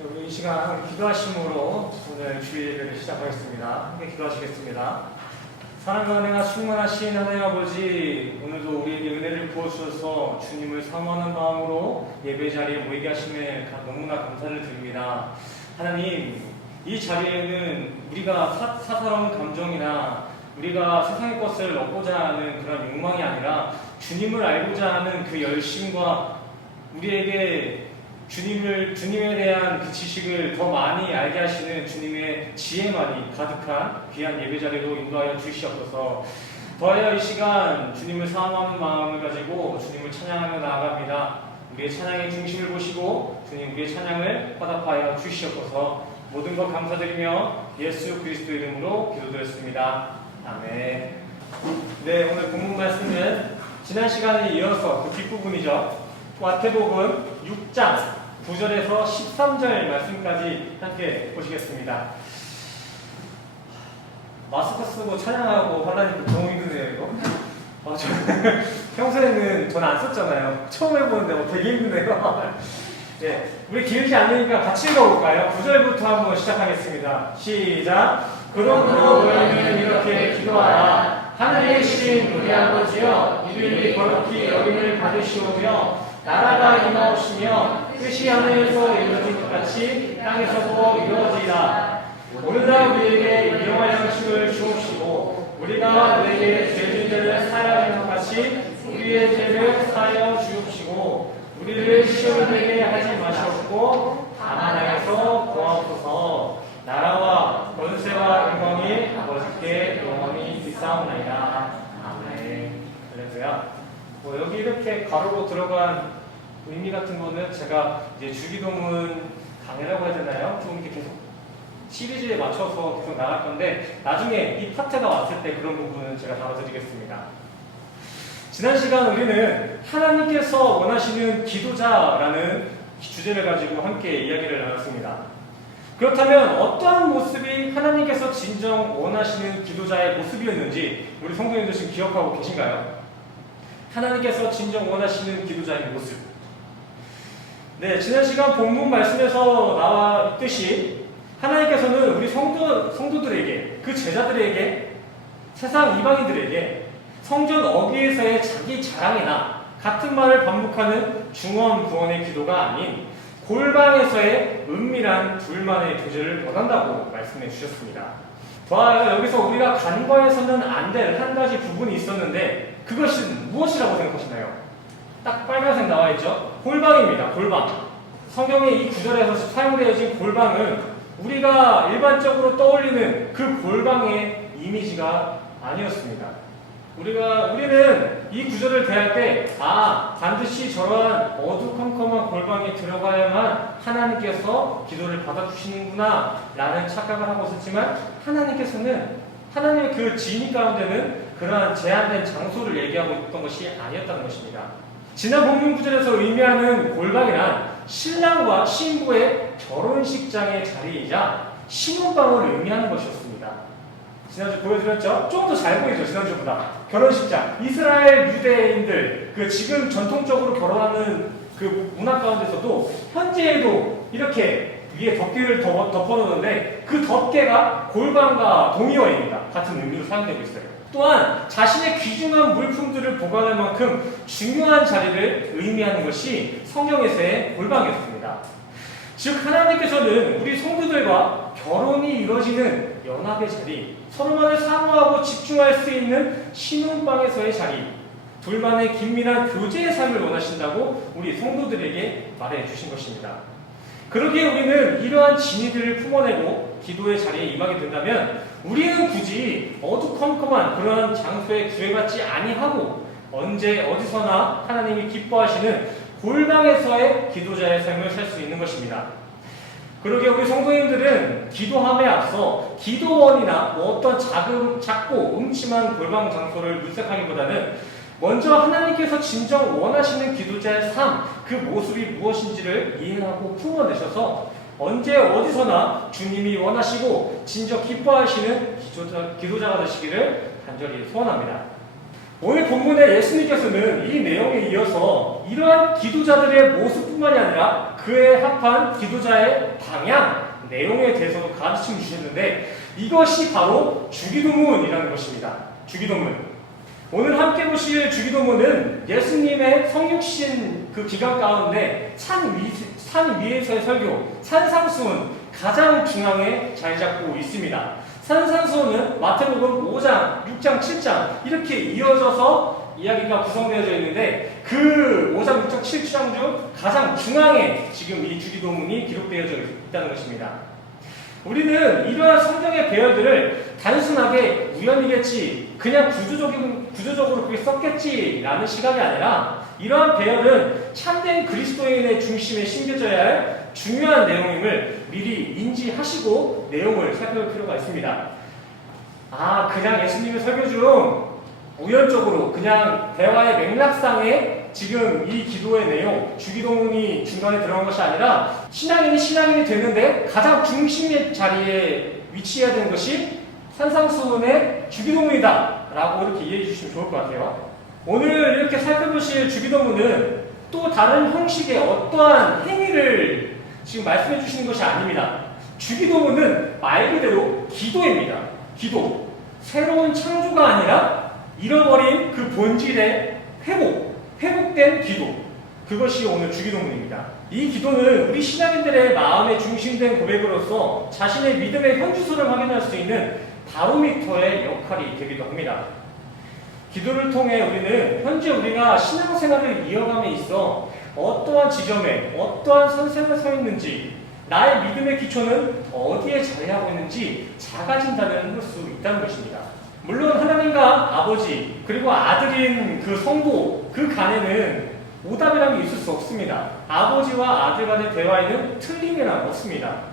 우리 이 시간 기도하심으로 오늘 주일을 시작하겠습니다. 함께 기도하시겠습니다. 사랑과 은혜가 충만하신 하나님 아버지, 오늘도 우리에게 은혜를 부어주셔서 주님을 사모하는 마음으로 예배 자리에 모이게 하심에 너무나 감사를 드립니다. 하나님, 이 자리에는 우리가 사사로운 감정이나 우리가 세상의 것을 얻고자 하는 그런 욕망이 아니라 주님을 알고자 하는 그 열심과 우리에게 주님에 대한 그 지식을 더 많이 알게 하시는 주님의 지혜만이 가득한 귀한 예배 자리로 인도하여 주시옵소서. 더하여 이 시간 주님을 사모하는 마음을 가지고 주님을 찬양하며 나아갑니다. 우리의 찬양의 중심을 보시고 주님 우리의 찬양을 화답하여 주시옵소서. 모든 것 감사드리며 예수 그리스도 이름으로 기도드렸습니다. 아멘. 네, 오늘 본문 말씀은 지난 시간에 이어서 그 뒷부분이죠. 마태복음 6장 9절에서 13절 말씀까지 함께 보시겠습니다. 마스크 쓰고 찬양하고 하려니까 너무 힘드네요, 이거. 평소에는 전 안 썼잖아요. 처음 해보는데 되게 힘드네요. 네, 우리 길지 않으니까 같이 읽어볼까요? 9절부터 한번 시작하겠습니다. 시작! 그러므로 너희는 이렇게 기도하라. 하늘에 계신 우리 아버지여, 이름이 거룩히 여김을 받으시오며 나라가 임하옵시며 뜻이 하늘에서 이루어진 것 같이 땅에서도 이루어지라. 오늘날 우리에게 일용할 양식을 주옵시고 우리가 우리에게 죄진 죄를 사하여 하는 것 같이 우리의 죄를 사하여 주옵시고 우리를 시험에 들게 하지 마시옵고 다만 악에서 구하옵소서. 나라와 권세와 영광이 아버지께 영원히 있사옵나이다. 아멘. 할렐루야. 여기 이렇게 가로로 들어간 의미 같은 거는 제가 이제 주기도문 강의라고 해야 되나요? 좀 이렇게 계속 시리즈에 맞춰서 계속 나갈 건데 나중에 이 파트가 왔을 때 그런 부분은 제가 다뤄드리겠습니다. 지난 시간 우리는 하나님께서 원하시는 기도자라는 주제를 가지고 함께 이야기를 나눴습니다. 그렇다면 어떠한 모습이 하나님께서 진정 원하시는 기도자의 모습이었는지 우리 성도님들 지금 기억하고 계신가요? 하나님께서 진정 원하시는 기도자의 모습. 네, 지난 시간 본문 말씀에서 나와 있듯이 하나님께서는 우리 성도들에게, 그 제자들에게, 세상 이방인들에게 성전 어귀에서의 자기 자랑이나 같은 말을 반복하는 중언부언의 기도가 아닌 골방에서의 은밀한 둘만의 교제를 원한다고 말씀해 주셨습니다. 더하여 여기서 우리가 간과해서는 안 될 한 가지 부분이 있었는데 그것은 무엇이라고 생각하시나요? 딱 빨간색 나와 있죠? 골방입니다. 골방. 성경의 이 구절에서 사용되어진 골방은 우리가 일반적으로 떠올리는 그 골방의 이미지가 아니었습니다. 우리는 이 구절을 대할 때 반드시 저러한 어두컴컴한 골방에 들어가야만 하나님께서 기도를 받아주시는구나 라는 착각을 하고 있었지만 하나님의 그 진리 가운데는 그러한 제한된 장소를 얘기하고 있던 것이 아니었다는 것입니다. 지난 본문 구절에서 의미하는 골방이란 신랑과 신부의 결혼식장의 자리이자 신혼방을 의미하는 것이었습니다. 지난주 보여드렸죠? 좀 더 잘 보이죠, 지난주보다. 결혼식장. 이스라엘 유대인들, 지금 전통적으로 결혼하는 그 문화 가운데서도 현재에도 이렇게 위에 덮개를 덮어놓는데 그 덮개가 골방과 동의어입니다. 같은 의미로 사용되고 있어요. 또한 자신의 귀중한 물품들을 보관할 만큼 중요한 자리를 의미하는 것이 성경에서의 골방이었습니다. 즉 하나님께서는 우리 성도들과 결혼이 이루어지는 연합의 자리, 서로만을 사모하고 집중할 수 있는 신혼방에서의 자리, 둘만의 긴밀한 교제의 삶을 원하신다고 우리 성도들에게 말해 주신 것입니다. 그러기에 우리는 이러한 진리들을 품어내고 기도의 자리에 임하게 된다면 우리는 굳이 어두컴컴한 그러한 장소에 구애받지 아니하고 언제 어디서나 하나님이 기뻐하시는 골방에서의 기도자의 삶을 살 수 있는 것입니다. 그러기에 우리 성도님들은 기도함에 앞서 기도원이나 어떤 작고 음침한 골방 장소를 물색하기보다는 먼저 하나님께서 진정 원하시는 기도자의 삶, 그 모습이 무엇인지를 이해하고 품어내셔서 언제 어디서나 주님이 원하시고 진정 기뻐하시는 기도자가 되시기를 간절히 소원합니다. 오늘 본문의 예수님께서는 이 내용에 이어서 이러한 기도자들의 모습뿐만이 아니라 그에 합한 기도자의 방향, 내용에 대해서도 가르침을 주셨는데 이것이 바로 주기도문이라는 것입니다. 주기도문. 오늘 함께 보실 주기도문은 예수님의 성육신 그 기간 가운데 산 위에서의 설교, 산상수훈 가장 중앙에 자리 잡고 있습니다. 산상수훈은 마태복음 5장, 6장, 7장 이렇게 이어져서 이야기가 구성되어져 있는데 그 5장, 6장, 7장 중 가장 중앙에 지금 이 주기도문이 기록되어져 있다는 것입니다. 우리는 이러한 성경의 배열들을 단순하게 우연이겠지, 그냥 구조적으로 그렇게 썼겠지라는 시각이 아니라 이러한 배열은 참된 그리스도인의 중심에 심겨져야 할 중요한 내용임을 미리 인지하시고 내용을 살펴볼 필요가 있습니다. 그냥 예수님의 설교 중 우연적으로 그냥 대화의 맥락상에 지금 이 기도의 내용, 주기도문이 중간에 들어간 것이 아니라 신앙인이 되는데 가장 중심의 자리에 위치해야 되는 것이 산상수훈의 주기도문이다 라고 이렇게 이해해 주시면 좋을 것 같아요. 오늘 이렇게 살펴보실 주기도문은 또 다른 형식의 어떠한 행위를 지금 말씀해 주시는 것이 아닙니다. 주기도문은 말 그대로 기도입니다. 기도. 새로운 창조가 아니라 잃어버린 그 본질의 회복된 기도. 그것이 오늘 주기도문입니다. 이 기도는 우리 신앙인들의 마음에 중심된 고백으로서 자신의 믿음의 현주소를 확인할 수 있는 바로미터의 역할이 되기도 합니다. 기도를 통해 우리는 현재 우리가 신앙생활을 이어감에 있어 어떠한 지점에 어떠한 선생을 서 있는지, 나의 믿음의 기초는 어디에 자리하고 있는지 작아진다는 걸 수 있다는 것입니다. 물론 하나님과 아버지 그리고 아들인 그 성도 그 간에는 오답이라는 게 있을 수 없습니다. 아버지와 아들 간의 대화에는 틀림이란 없습니다.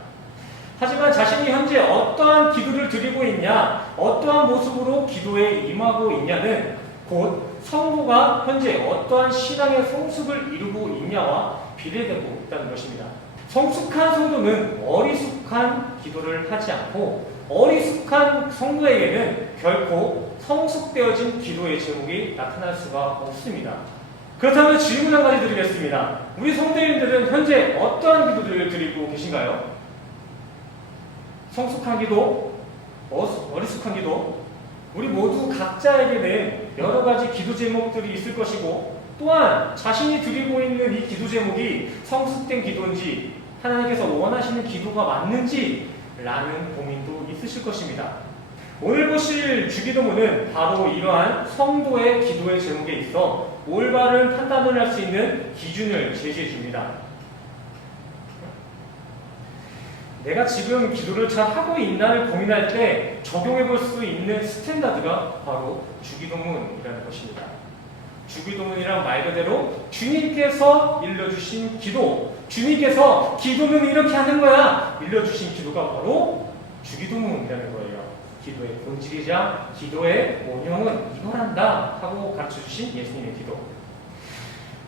하지만 자신이 현재 어떠한 기도를 드리고 있냐, 어떠한 모습으로 기도에 임하고 있냐는 곧 성도가 현재 어떠한 신앙의 성숙을 이루고 있냐와 비례되고 있다는 것입니다. 성숙한 성도는 어리숙한 기도를 하지 않고 어리숙한 성도에게는 결코 성숙되어진 기도의 제목이 나타날 수가 없습니다. 그렇다면 질문 한 가지 드리겠습니다. 우리 성도님들은 현재 어떠한 기도를 드리고 계신가요? 성숙한 기도, 어리숙한 기도, 우리 모두 각자에게는 여러 가지 기도 제목들이 있을 것이고 또한 자신이 드리고 있는 이 기도 제목이 성숙된 기도인지 하나님께서 원하시는 기도가 맞는지 라는 고민도 있으실 것입니다. 오늘 보실 주기도문은 바로 이러한 성도의 기도의 제목에 있어 올바른 판단을 할 수 있는 기준을 제시해 줍니다. 내가 지금 기도를 잘 하고 있나를 고민할 때 적용해 볼 수 있는 스탠다드가 바로 주기도문이라는 것입니다. 주기도문이란 말 그대로 주님께서 일러주신 기도, 주님께서 기도는 이렇게 하는 거야 일러주신 기도가 바로 주기도문이라는 거예요. 기도의 본질이자 기도의 원형은 이거란다 하고 가르쳐주신 예수님의 기도.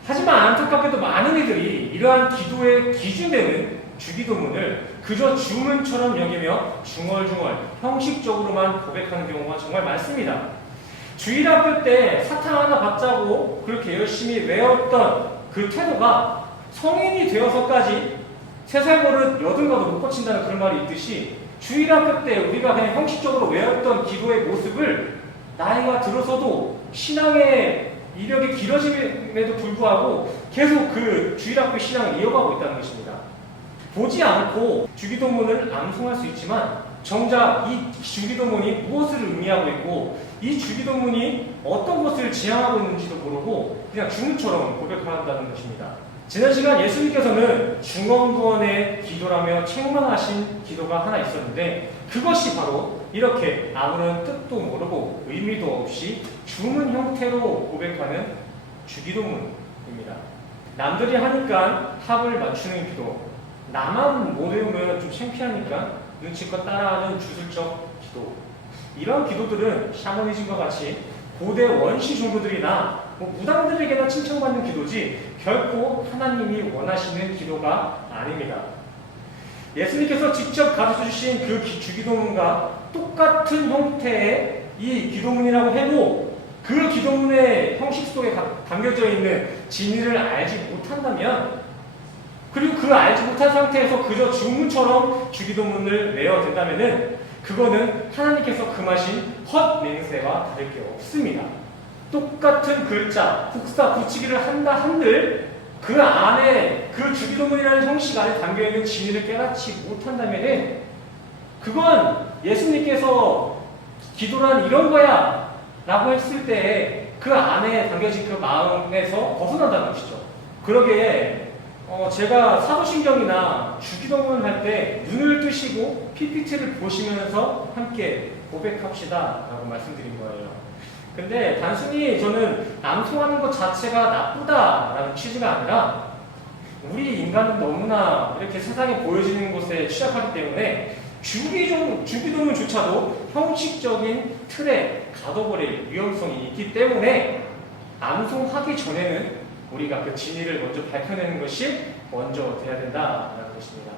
하지만 안타깝게도 많은 이들이 이러한 기도의 기준되는 주기도문을 그저 주문처럼 여기며 중얼중얼 형식적으로만 고백하는 경우가 정말 많습니다. 주일학교 때 사탕 하나 받자고 그렇게 열심히 외웠던 그 태도가 성인이 되어서까지 3살 버릇 8가도 못 고친다는 그런 말이 있듯이 주일학교 때 우리가 그냥 형식적으로 외웠던 기도의 모습을 나이가 들어서도 신앙의 이력이 길어짐에도 불구하고 계속 그 주일학교 신앙을 이어가고 있다는 것입니다. 보지 않고 주기도문을 암송할 수 있지만 정작 이 주기도문이 무엇을 의미하고 있고 이 주기도문이 어떤 것을 지향하고 있는지도 모르고 그냥 주문처럼 고백한다는 것입니다. 지난 시간 예수님께서는 중언부언의 기도라며 책망하신 기도가 하나 있었는데 그것이 바로 이렇게 아무런 뜻도 모르고 의미도 없이 주문 형태로 고백하는 주기도문입니다. 남들이 하니까 합을 맞추는 기도, 나만 못 외우면 좀 창피하니까 눈치껏 따라하는 주술적 기도. 이런 기도들은 샤머니즘과 같이 고대 원시 종교들이나 무당들에게나 칭찬받는 기도지 결코 하나님이 원하시는 기도가 아닙니다. 예수님께서 직접 가르쳐주신 그 주기도문과 똑같은 형태의 이 기도문이라고 해도 그 기도문의 형식 속에 담겨져 있는 진리를 알지 못한다면, 그리고 그 알지 못한 상태에서 그저 주문처럼 주기도문을 외워댄다면은 그거는 하나님께서 금하신 헛맹세와 다를 게 없습니다. 똑같은 글자, 국사, 붙이기를 한다 한들 그 안에, 그 주기도문이라는 형식 안에 담겨있는 진리를 깨닫지 못한다면은 그건 예수님께서 기도란 이런 거야 라고 했을 때 그 안에 담겨진 그 마음에서 벗어난다는 것이죠. 그러기에 제가 사도신경이나 주기도문 할 때 눈을 뜨시고 PPT를 보시면서 함께 고백합시다 라고 말씀드린 거예요. 근데 단순히 저는 낭송하는 것 자체가 나쁘다라는 취지가 아니라 우리 인간은 너무나 이렇게 세상에 보여지는 것에 취약하기 때문에 주기도문조차도 형식적인 틀에 가둬버릴 위험성이 있기 때문에 낭송하기 전에는 우리가 그 진리를 먼저 밝혀내는 것이 먼저 돼야 된다라는 것입니다.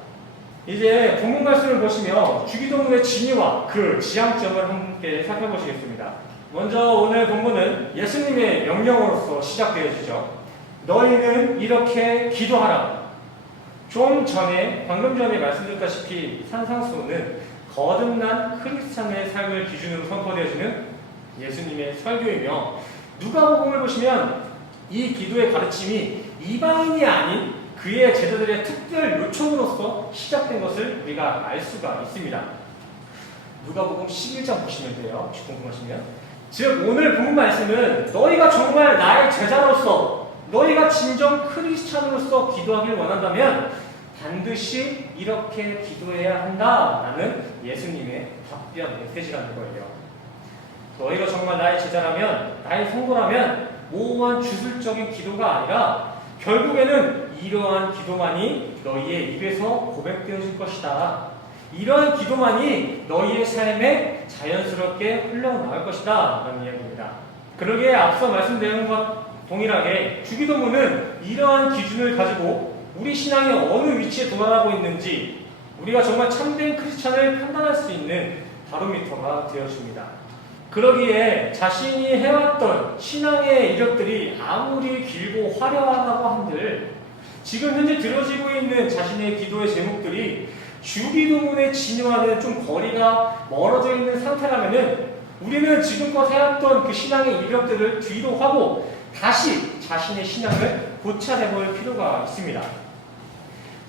이제 본문 말씀을 보시면 주기도문의 진위와 그 지향점을 함께 살펴보시겠습니다. 먼저 오늘 본문은 예수님의 명령으로서 시작되어지죠. 너희는 이렇게 기도하라. 좀 전에, 방금 전에 말씀드렸다시피 산상수훈은 거듭난 크리스찬의 삶을 기준으로 선포되어지는 예수님의 설교이며, 누가복음을 보시면 이 기도의 가르침이 이방인이 아닌 그의 제자들의 특별 요청으로서 시작된 것을 우리가 알 수가 있습니다. 누가복음 11장 보시면 돼요. 혹시 궁금하시면. 즉 오늘 본문 말씀은 너희가 정말 나의 제자로서, 너희가 진정 크리스찬으로서 기도하길 원한다면 반드시 이렇게 기도해야 한다라는 예수님의 답변 메시지라는 거예요. 너희가 정말 나의 제자라면, 나의 성도라면 모호한 주술적인 기도가 아니라 결국에는 이러한 기도만이 너희의 입에서 고백되어질 것이다. 이러한 기도만이 너희의 삶에 자연스럽게 흘러나갈 것이다 라는 이야기입니다. 그러기에 앞서 말씀드린 것과 동일하게 주기도문은 이러한 기준을 가지고 우리 신앙이 어느 위치에 도달하고 있는지, 우리가 정말 참된 크리스찬을 판단할 수 있는 바로미터가 되어줍니다. 그러기에 자신이 해왔던 신앙의 이력들이 아무리 길고 화려하다고 한들 지금 현재 들어지고 있는 자신의 기도의 제목들이 주기도문의 진화와는 좀 거리가 멀어져 있는 상태라면은 우리는 지금껏 해왔던 그 신앙의 이력들을 뒤로 하고 다시 자신의 신앙을 고찰해볼 필요가 있습니다.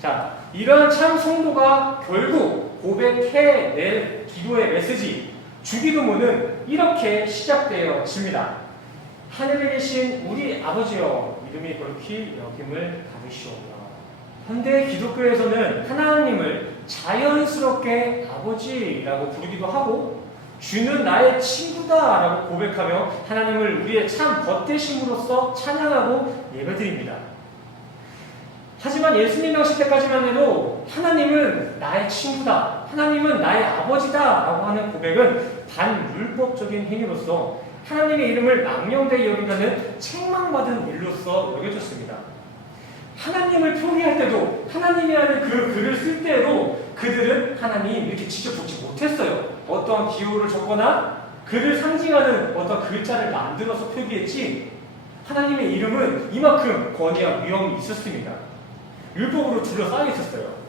자, 이러한 참 성도가 결국 고백해낼 기도의 메시지, 주기도문은 이렇게 시작되어집니다. 하늘에 계신 우리 아버지여, 이름이 그렇게 여김을 받으시오며. 현대 기독교에서는 하나님을 자연스럽게 아버지라고 부르기도 하고, 주는 나의 친구다라고 고백하며 하나님을 우리의 참 벗되심으로써 찬양하고 예배드립니다. 하지만 예수님 당시 때까지만 해도 하나님은 나의 친구다, 하나님은 나의 아버지다 라고 하는 고백은 반율법적인 행위로서 하나님의 이름을 망령되이 여긴다는 책망받은 일로서 여겨졌습니다. 하나님을 표기할 때도, 하나님이라는 그 글을 쓸 때에도 그들은 하나님 이렇게 직접 적지 못했어요. 어떠한 기호를 적거나 그를 상징하는 어떤 글자를 만들어서 표기했지, 하나님의 이름은 이만큼 권위와 위험이 있었습니다. 율법으로 둘러싸여 있었어요.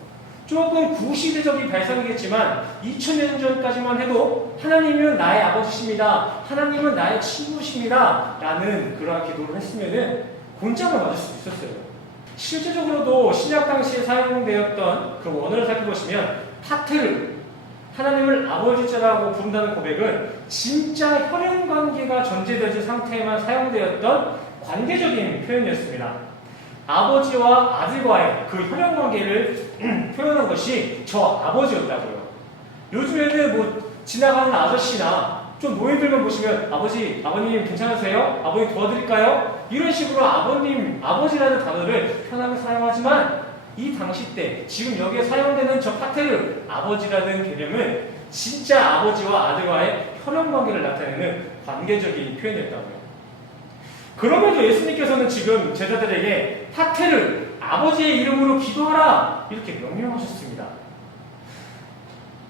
조금 구시대적인 발상이겠지만 2000년 전까지만 해도 하나님은 나의 아버지십니다, 하나님은 나의 친구십니다 라는 그러한 기도를 했으면 곤장을 맞을 수도 있었어요. 실제적으로도 신약 당시에 사용되었던 그 원어를 살펴보시면 파테르, 하나님을 아버지자라고 부른다는 고백은 진짜 혈연관계가 전제되어진 상태에만 사용되었던 관계적인 표현이었습니다. 아버지와 아들과의 그 혈연관계를 표현한 것이 저 아버지였다고요. 요즘에는 뭐 지나가는 아저씨나 좀 노인들만 보시면 아버지, 아버님 괜찮으세요? 아버님 도와드릴까요? 이런 식으로 아버님, 아버지라는 단어를 편하게 사용하지만 이 당시 때 지금 여기에 사용되는 저 파테르, 아버지라는 개념은 진짜 아버지와 아들과의 혈연관계를 나타내는 관계적인 표현이었다고요. 그럼에도 예수님께서는 지금 제자들에게 파테르, 아버지의 이름으로 기도하라 이렇게 명령하셨습니다.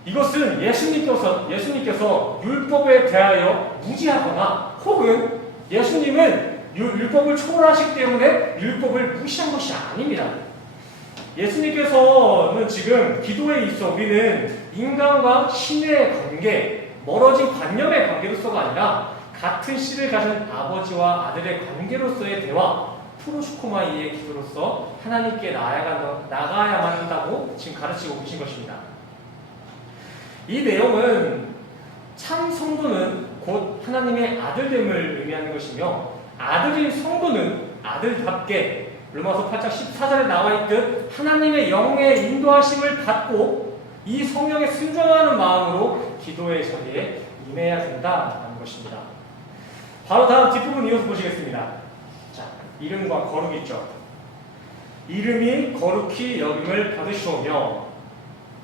이것은 예수님께서 율법에 대하여 무지하거나 혹은 예수님은 율법을 초월하시기 때문에 율법을 무시한 것이 아닙니다. 예수님께서는 지금 기도에 있어 우리는 인간과 신의 관계, 멀어진 관념의 관계로서가 아니라 같은 씨를 가진 아버지와 아들의 관계로서의 대화, 프로슈코마이의 기도로서 하나님께 나가야만 한다고 지금 가르치고 계신 것입니다. 이 내용은 참 성도는 곧 하나님의 아들됨을 의미하는 것이며 아들인 성도는 아들답게 로마서 8장 14절에 나와 있듯 하나님의 영의 인도하심을 받고 이 성령에 순종하는 마음으로 기도의 자리에 임해야 된다는 것입니다. 바로 다음 뒷부분 이어서 보시겠습니다. 자, 이름과 거룩 있죠. 이름이 거룩히 여김을 받으시오며,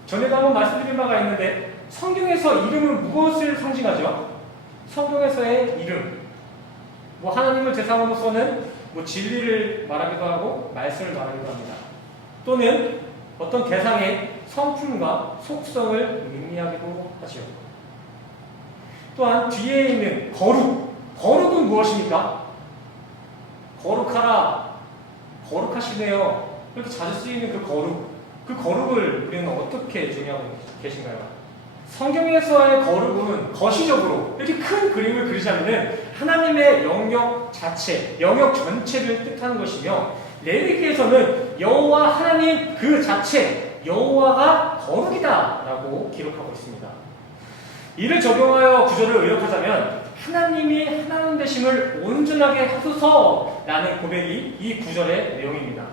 전에도 한번 말씀드린 바가 있는데 성경에서 이름은 무엇을 상징하죠? 성경에서의 이름, 하나님을 대상으로서는 진리를 말하기도 하고 말씀을 말하기도 합니다. 또는 어떤 대상의 성품과 속성을 의미하기도 하죠. 또한 뒤에 있는 거룩은 무엇입니까? 거룩하라, 거룩하시네요. 이렇게 자주 쓰이는 그 거룩을 우리는 어떻게 정의하고 계신가요? 성경에서의 거룩은 거시적으로 이렇게 큰 그림을 그리자면 하나님의 영역 자체, 영역 전체를 뜻하는 것이며, 레위기에서는 여호와 하나님 그 자체, 여호와가 거룩이다 라고 기록하고 있습니다. 이를 적용하여 구절을 의역하자면 하나님이 하나님 되심을 온전하게 하소서 라는 고백이 이 구절의 내용입니다.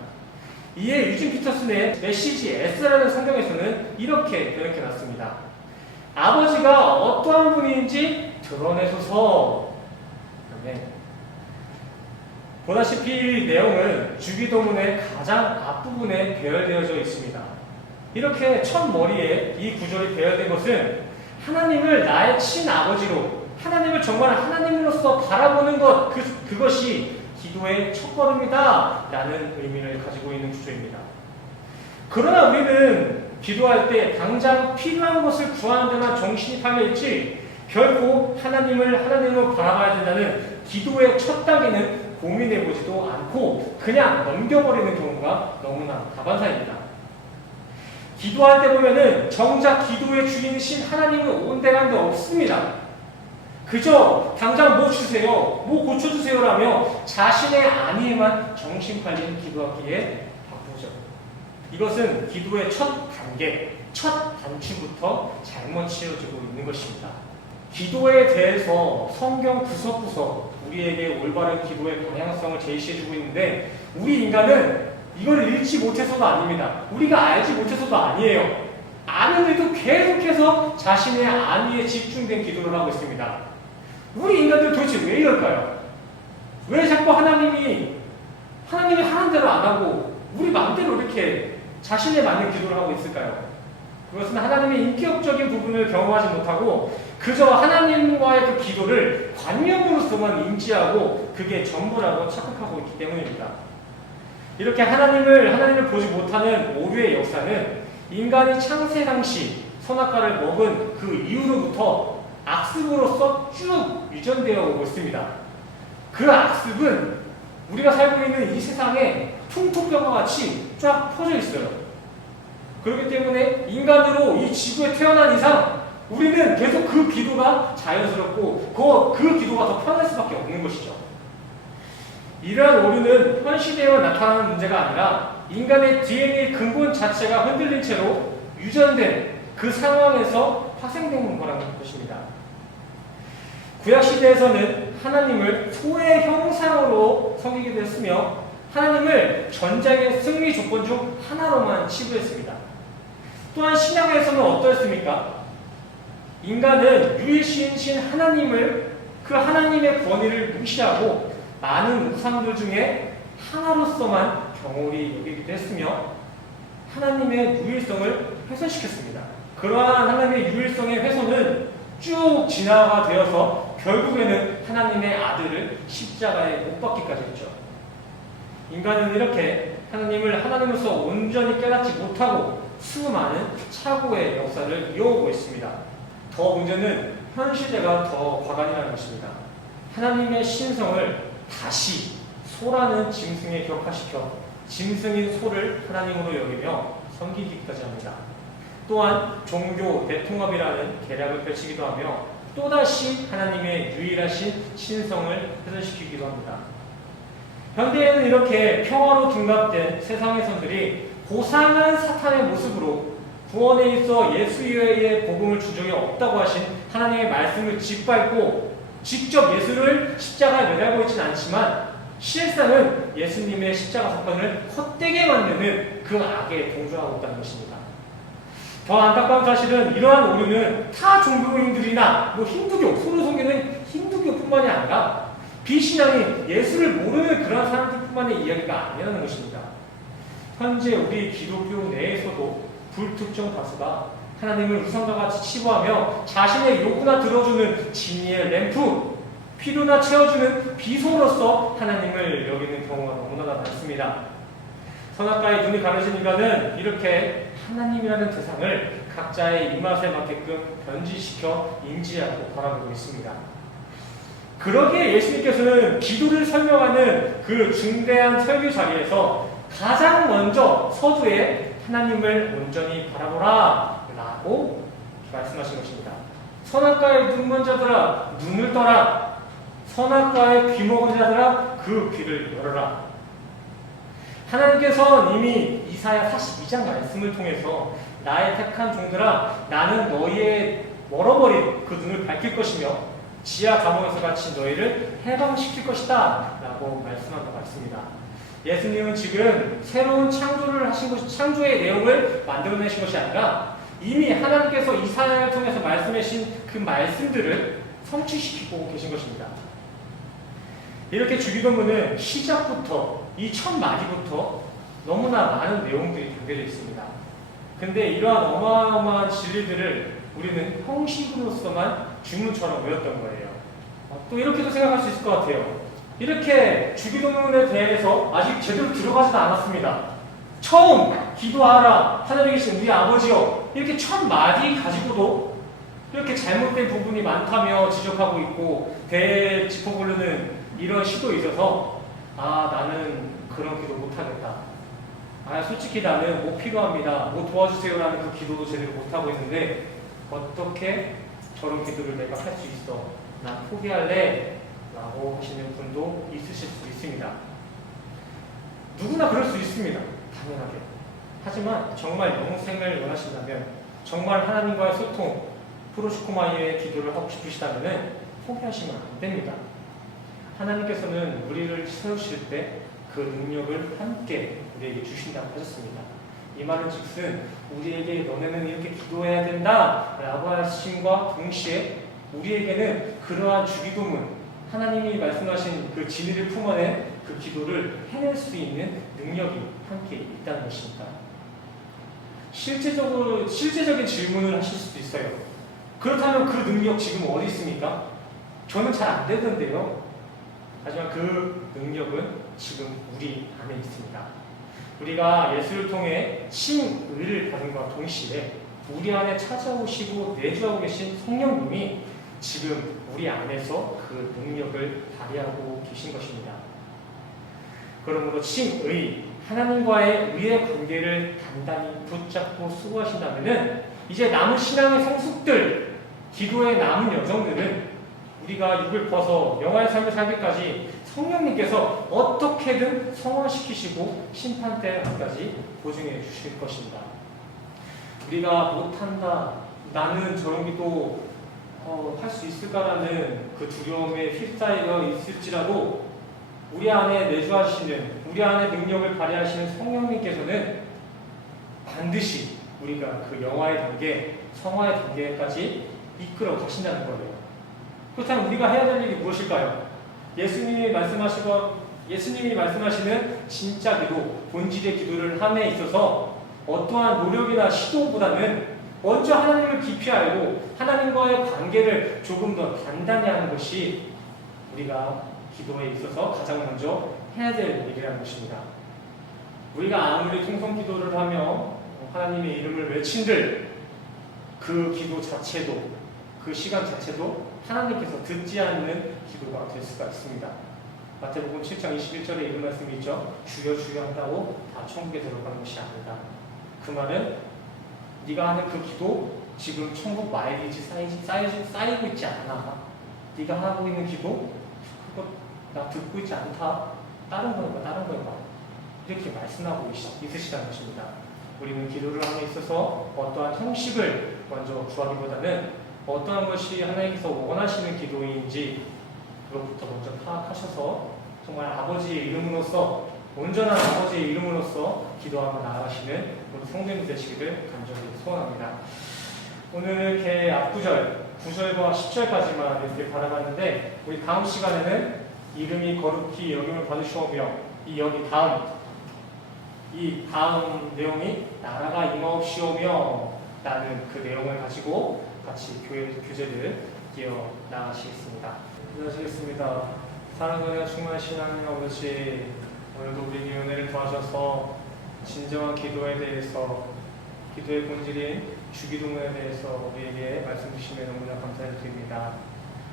이에 유진 피터슨의 메시지 S라는 성경에서는 이렇게 번역해놨습니다. 아버지가 어떠한 분인지 드러내소서. 네. 보다시피 이 내용은 주기도문의 가장 앞부분에 배열되어져 있습니다. 이렇게 첫 머리에 이 구절이 배열된 것은 하나님을 나의 친아버지로, 하나님을 정말 하나님으로서 바라보는 것, 그것이 기도의 첫걸음이다 라는 의미를 가지고 있는 구조입니다. 그러나 우리는 기도할 때 당장 필요한 것을 구하는 데만 정신이 팔려있지 결코 하나님을 하나님으로 바라봐야 된다는 기도의 첫 단계는 고민해보지도 않고 그냥 넘겨버리는 경우가 너무나 다반사입니다. 기도할 때 보면은 정작 기도의 주인이신 하나님은 온데간데 없습니다. 그저 당장 뭐 주세요, 뭐 고쳐주세요 라며 자신의 안위에만 정신 팔린 기도하기에 바쁘죠. 이것은 기도의 첫 단계, 첫 단추부터 잘못 치어지고 있는 것입니다. 기도에 대해서 성경 구석구석 우리에게 올바른 기도의 방향성을 제시해주고 있는데 우리 인간은 이걸 읽지 못해서도 아닙니다. 우리가 알지 못해서도 아니에요. 아는데도 계속해서 자신의 안위에 집중된 기도를 하고 있습니다. 우리 인간들 도대체 왜 이럴까요? 왜 자꾸 하나님이 하는 대로 안 하고 우리 마음대로 이렇게 자신에 맞는 기도를 하고 있을까요? 그것은 하나님의 인격적인 부분을 경험하지 못하고 그저 하나님과의 그 기도를 관념으로서만 인지하고 그게 전부라고 착각하고 있기 때문입니다. 이렇게 하나님을 보지 못하는 오류의 역사는 인간이 창세 당시 선악과를 먹은 그 이후로부터 악습으로서 쭉 유전되어 오고 있습니다. 그 악습은 우리가 살고 있는 이 세상에 풍토뼈가 같이 쫙 퍼져 있어요. 그렇기 때문에 인간으로 이 지구에 태어난 이상 우리는 계속 그 기도가 자연스럽고 그 기도가 더 편할 수밖에 없는 것이죠. 이러한 오류는 현 시대에만 나타나는 문제가 아니라 인간의 DNA 근본 자체가 흔들린 채로 유전된 그 상황에서 파생된 거라는 것입니다. 구약시대에서는 하나님을 소의 형상으로 섬기기도 했으며 하나님을 전쟁의 승리 조건 중 하나로만 치부했습니다. 또한 신약에서는 어떠했습니까? 인간은 유일신이신 하나님을 그 하나님의 권위를 무시하고 많은 우상들 중에 하나로서만 경홀히 여기기도 했으며 하나님의 유일성을 훼손시켰습니다. 그러한 하나님의 유일성의 훼손은 쭉 진화가 되어서 결국에는 하나님의 아들을 십자가에 못 박기까지 했죠. 인간은 이렇게 하나님을 하나님으로서 온전히 깨닫지 못하고 수많은 착오의 역사를 이어오고 있습니다. 더 문제는 현 시대가 더 과간이라는 것입니다. 하나님의 신성을 다시 소라는 짐승에 격화시켜 짐승인 소를 하나님으로 여기며 섬기기까지 합니다. 또한 종교 대통합이라는 계략을 펼치기도 하며 또다시 하나님의 유일하신 신성을 훼손시키기도 합니다. 현대에는 이렇게 평화로 둔갑된 세상의 선들이 고상한 사탄의 모습으로 구원에 있어 예수 이외의 복음을 준 적이 없다고 하신 하나님의 말씀을 짓밟고 직접 예수를 십자가에 매달고 있지는 않지만 실상은 예수님의 십자가 사건을 헛되게 만드는 그 악에 동조하고 있다는 것입니다. 더 안타까운 사실은 이러한 오류는 타 종교인들이나 힌두교, 서로 속이는 힌두교뿐만이 아니라 비신앙이 예수를 모르는 그런 사람들뿐만의 이야기가 아니라는 것입니다. 현재 우리 기독교 내에서도 불특정 다수가 하나님을 우상과 같이 치부하며 자신의 요구나 들어주는 진리의 램프, 필요나 채워주는 비소로서 하나님을 여기는 경우가 너무나 많습니다. 선악과의 눈이 가려진 인간은 이렇게 하나님이라는 대상을 각자의 입맛에 맞게끔 변질시켜 인지하고 바라보고 있습니다. 그러기에 예수님께서는 기도를 설명하는 그 중대한 설교 자리에서 가장 먼저 서두에 하나님을 온전히 바라보라 라고 말씀하신 것입니다. 선악과의 눈 먼 자들아 눈을 떠라, 선악과의 귀 먹은 자들아 그 귀를 열어라. 하나님께서는 이미 이사야 42장 말씀을 통해서 나의 택한 종들아 나는 너희의 멀어버린 그 눈을 밝힐 것이며 지하 감옥에서 갇힌 너희를 해방시킬 것이다 라고 말씀한 것 같습니다. 예수님은 지금 새로운 창조를 하신 것, 창조의 내용을 만들어내신 것이 아니라 이미 하나님께서 이사야를 통해서 말씀하신 그 말씀들을 성취시키고 계신 것입니다. 이렇게 주기도문은 시작부터 이 첫 마디부터 너무나 많은 내용들이 담겨져 있습니다. 근데 이러한 어마어마한 진리들을 우리는 형식으로서만 주문처럼 외웠던 거예요. 또 이렇게도 생각할 수 있을 것 같아요. 이렇게 주기도문에 대해서 아직 제대로 들어가지도 않았습니다. 처음 기도하라 하늘에 계신 우리 아버지여 이렇게 첫 마디 가지고도 이렇게 잘못된 부분이 많다며 지적하고 있고 대에 짚어보려는 이런 시도에 있어서 나는 그런 기도 못하겠다. 솔직히 나는 뭐 필요합니다. 뭐 도와주세요라는 그 기도도 제대로 못하고 있는데 어떻게 저런 기도를 내가 할 수 있어? 난 포기할래? 라고 하시는 분도 있으실 수 있습니다. 누구나 그럴 수 있습니다. 당연하게. 하지만 정말 영생을 원하신다면 정말 하나님과의 소통, 프로시코마이의 기도를 하고 싶으시다면 포기하시면 안 됩니다. 하나님께서는 우리를 세우실 때 그 능력을 함께 우리에게 주신다고 하셨습니다. 이 말은 즉슨 우리에게 너네는 이렇게 기도해야 된다 라고 하심과 동시에 우리에게는 그러한 주기도문, 하나님이 말씀하신 그 진리를 품어낸 그 기도를 해낼 수 있는 능력이 함께 있다는 것입니다. 실제적인 질문을 하실 수도 있어요. 그렇다면 그 능력 지금 어디 있습니까? 저는 잘 안 되던데요. 하지만 그 능력은 지금 우리 안에 있습니다. 우리가 예수를 통해 신의를 받은 것과 동시에 우리 안에 찾아오시고 내주하고 계신 성령님이 지금 우리 안에서 그 능력을 발휘하고 계신 것입니다. 그러므로 신의, 하나님과의 의의 관계를 단단히 붙잡고 수고하신다면 이제 남은 신앙의 성숙들, 기도의 남은 여정들은 우리가 육을 벗어 영화의 삶을 살기까지 성령님께서 어떻게든 성화시키시고 심판때까지 보증해 주실 것입니다. 우리가 못한다, 나는 저런 기도 할 수 있을까라는 그 두려움에 휩싸여 있을지라도 우리 안에 내주하시는, 우리 안에 능력을 발휘하시는 성령님께서는 반드시 우리가 그 영화의 단계, 성화의 단계까지 이끌어 가신다는 거예요. 그렇다면 우리가 해야 될 일이 무엇일까요? 예수님이 말씀하시는 진짜 기도, 본질의 기도를 함에 있어서 어떠한 노력이나 시도보다는 먼저 하나님을 깊이 알고 하나님과의 관계를 조금 더 단단히 하는 것이 우리가 기도에 있어서 가장 먼저 해야 될 일이라는 것입니다. 우리가 아무리 통성 기도를 하며 하나님의 이름을 외친들 그 기도 자체도 그 시간 자체도 하나님께서 듣지 않는 기도가 될 수가 있습니다. 마태복음 7장 21절에 이런 말씀이 있죠. 주여 주여 한다고 다 천국에 들어가는 것이 아니다. 그 말은 네가 하는 그 기도 지금 천국 마일리지 쌓이고 있지 않아. 네가 하고 있는 기도 그거 나 듣고 있지 않다. 다른 거야. 이렇게 말씀하고 있으시다는 것입니다. 우리는 기도를 함에 있어서 어떠한 형식을 먼저 구하기보다는 어떠한 것이 하나님께서 원하시는 기도인지 그것부터 먼저 파악하셔서 정말 아버지의 이름으로써 온전한 아버지의 이름으로써 기도하며 나아가시는 우리 성도님 되시기를 간절히 소원합니다. 오늘 이렇게 앞구절 9절과 10절까지만 이렇게 바라봤는데 우리 다음 시간에는 이름이 거룩히 여김을 받으시오며 이 다음 내용이 나라가 임하옵시오며 라는 그 내용을 가지고 같이 교제를 이어 나가시겠습니다. 기도하시겠습니다. 사랑과 충만하신 하나님 아버지, 오늘도 우리에게 은혜를 도와셔서 진정한 기도에 대해서, 기도의 본질인 주기도문에 대해서 우리에게 말씀 주시면 너무나 감사드립니다.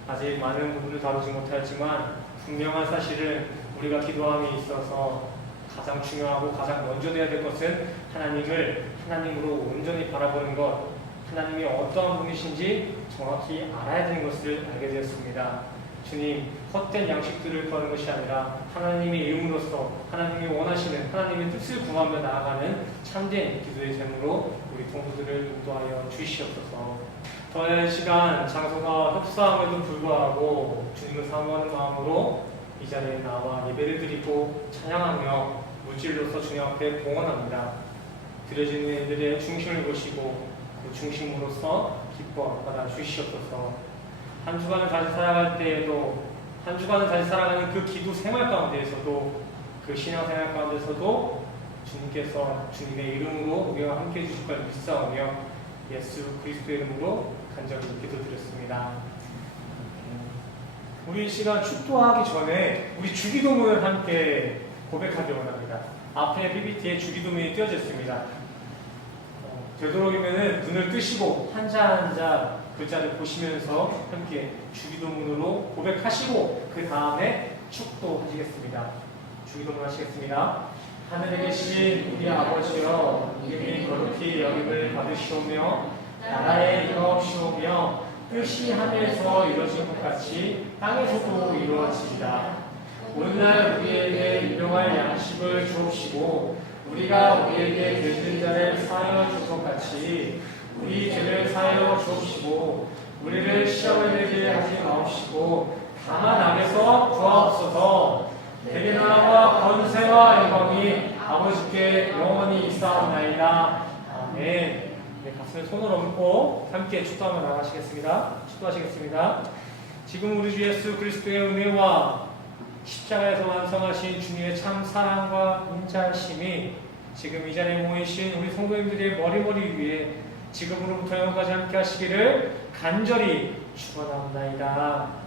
아직 많은 부분을 다루지 못하였지만 분명한 사실은 우리가 기도함에 있어서 가장 중요하고 가장 먼저 되어야 될 것은 하나님으로 온전히 바라보는 것, 하나님이 어떠한 분이신지 정확히 알아야 되는 것을 알게 되었습니다. 주님, 헛된 양식들을 구하는 것이 아니라 하나님의 이름으로서 하나님이 원하시는 하나님의 뜻을 구하며 나아가는 참된 기도의 제물로 우리 동부들을 인도하여 주시옵소서. 더한 시간, 장소가 협소함에도 불구하고 주님을 사모하는 마음으로 이 자리에 나와 예배를 드리고 찬양하며 물질로서 주님 앞에 봉헌합니다. 드려지는 일들의 중심을 보시고 그 중심으로서 기뻐 받아 주시옵소서. 한 주간을 다시 살아갈 때에도 한 주간을 다시 살아가는 그 기도 생활 가운데에서도 그 신앙 생활 가운데서도 주님께서 주님의 이름으로 우리와 함께 해주실 걸 믿사오며 예수 그리스도의 이름으로 간절히 기도드렸습니다. 우리 이 시간 축도하기 전에 우리 주기도문을 함께 고백하기 원합니다. 앞에 PPT에 주기도문이 띄어져 있습니다. 되도록이면 눈을 뜨시고 한자 한자 글자를 보시면서 함께 주기도문으로 고백하시고 그 다음에 축도하시겠습니다. 주기도문 하시겠습니다. 하늘에 계신 우리 아버지여, 이름이 거룩히 여김을 받으시오며 나라에 임하옵시오며 뜻이 하늘에서 이루어진 것 같이 땅에서도 이루어지이다. 오늘날 우리에게 일용할 양식을 주옵시고 우리가 우리에게 죄진 자를 사하여 줄 것 같이 우리 죄를 사하여 주옵시고 우리를 시험에 들게 하지 마옵시고 다만 악에서 구하옵소서. 대개 나라와 권세와 영광이 아버지께 영원히 있사옵나이다. 아멘. 네, 가슴에 손을 얹고 함께 축도하며 나가시겠습니다. 축도하시겠습니다. 지금 우리 주 예수 그리스도의 은혜와 십자가에서 완성하신 주님의 참 사랑과 인자하심이 지금 이 자리에 모이신 우리 성도님들의 머리머리 위에 지금으로부터 영원까지 함께 하시기를 간절히 축원하옵나이다.